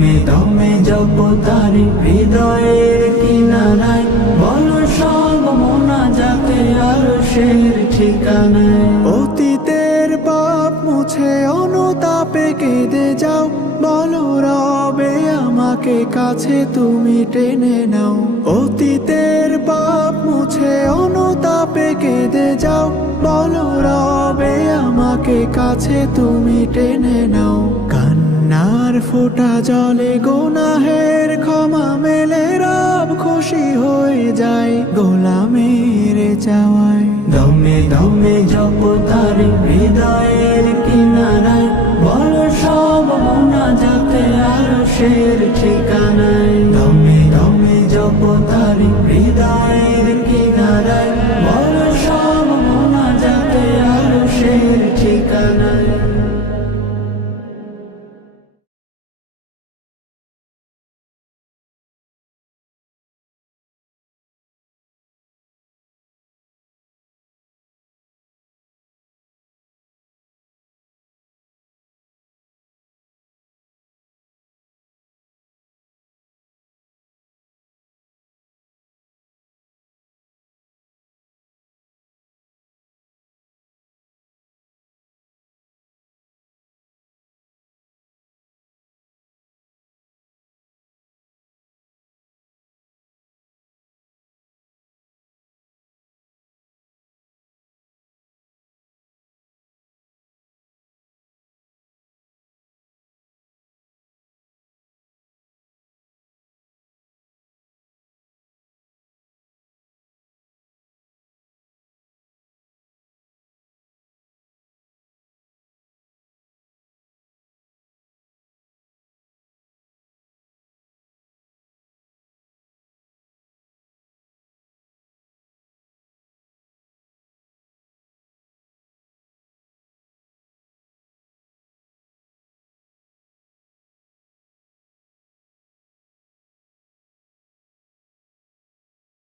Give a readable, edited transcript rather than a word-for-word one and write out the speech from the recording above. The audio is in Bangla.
দমে দমে জপ তারি হৃদয়ের কিনারায়, বলো সব মোনাজাতে আরশের ঠিকানায়। অতীতের পাপ মুছে অনুতাপে কেঁদে যাও, বলো রবে আমাকে কাছে তুমি টেনে নাও। অতীতের পাপ মুছে অনুতাপে কেঁদে যাও, বলো রবে আমাকে কাছে তুমি টেনে নাও। কান্নার ফোঁটা জলে গুনাহের ক্ষমা মেলে, রব খুশি হয়ে যায় গোলামের চাওয়ায়। দমে দমে জপ তারি হৃদয়ের কিনারায়, বলো সব মোনাজাতে আরশের ঠিকানায়। দমে দমে জপ তারি